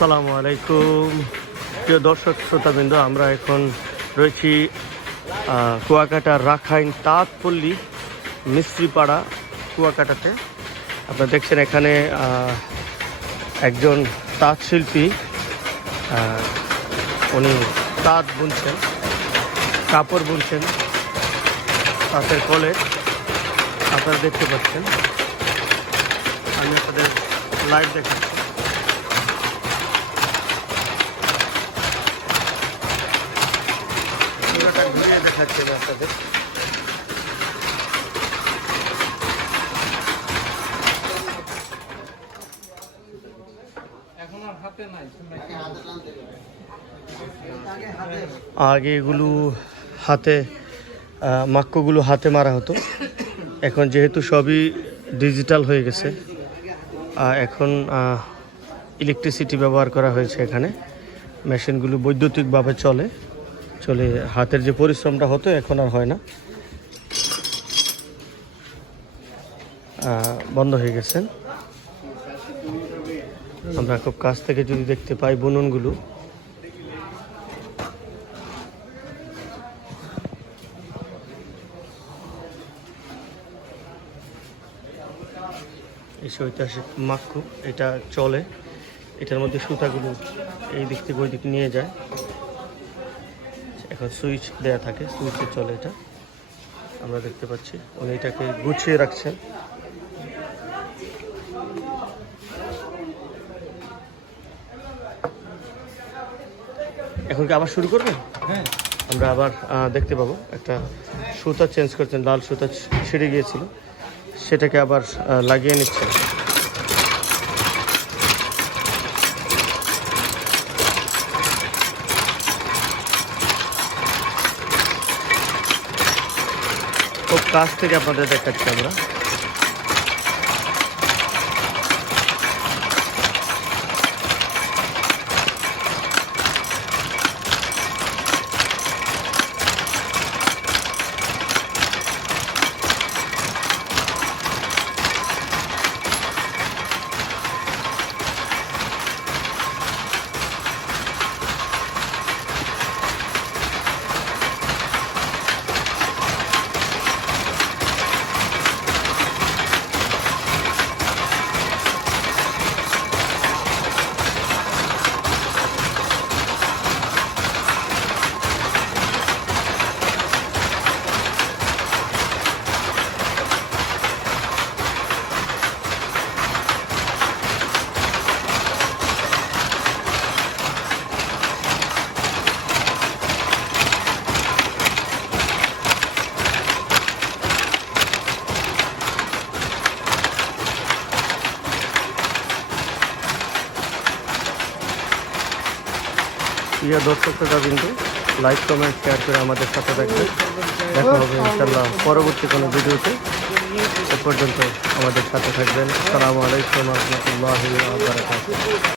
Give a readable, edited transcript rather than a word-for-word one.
আসসালামু আলাইকুম প্রিয় দর্শক শ্রোতাবৃন্দ, আমরা এখন রয়েছি কুয়াকাটার রাখাইন তাঁতপল্লী মিস্ত্রিপাড়া কুয়াকাটাতে। আপনারা দেখছেন এখানে একজন তাঁত শিল্পী, উনি তাঁত বুনছেন, কাপড় বুনছেন তাঁতের কলে। আপনারা দেখতে পাচ্ছেন, আমি আপনাদের লাইভ দেখাচ্ছি। ঘুরিয়ে দেখাচ্ছি আমি আপনাদের। আগে এগুলো হাতে মাক্কগুলো হাতে মারা হতো, এখন যেহেতু সবই ডিজিটাল হয়ে গেছে, এখন ইলেকট্রিসিটি ব্যবহার করা হয়েছে। এখানে মেশিনগুলো বৈদ্যুতিকভাবে চলে, হাতের যে পরিশ্রমটা হতো এখন আর হয় না, বন্ধ হয়ে গেছেন। আমরা খুব কাছ থেকে যদি দেখতে পাই বুননগুলো, এই ঐতিহাসিক মাক্কু, এটা চলে, এটার মধ্যে সুতাগুলো এই দিক থেকে ওই দিকে নিয়ে যায়। এখন সুইচ দেয়া থাকে, সুইচে চলে এটা, আমরা দেখতে পাচ্ছি। উনি এটাকে গুছিয়ে রাখছেন। এখন কি আবার শুরু করবেন? হ্যাঁ, আমরা আবার দেখতে পাবো একটা সুতা চেঞ্জ করছেন, লাল সুতা ছিঁড়ে গিয়েছিল, সেটাকে আবার লাগিয়ে নিচ্ছেন। খুব কাছ থেকে আপনাদের দেখাচ্ছি আমরা। প্রিয় দর্শক শ্রোতা বিন্দু, লাইক কমেন্ট শেয়ার করে আমাদের সাথে থাকবেন। দেখা হবে ইনশাল্লাহ পরবর্তী কোনো ভিডিওতে। এ পর্যন্ত আমাদের সাথে থাকবেন। আসসালামু আলাইকুম ওয়া রাহমাতুল্লাহি ওয়া বারাকাতুহু।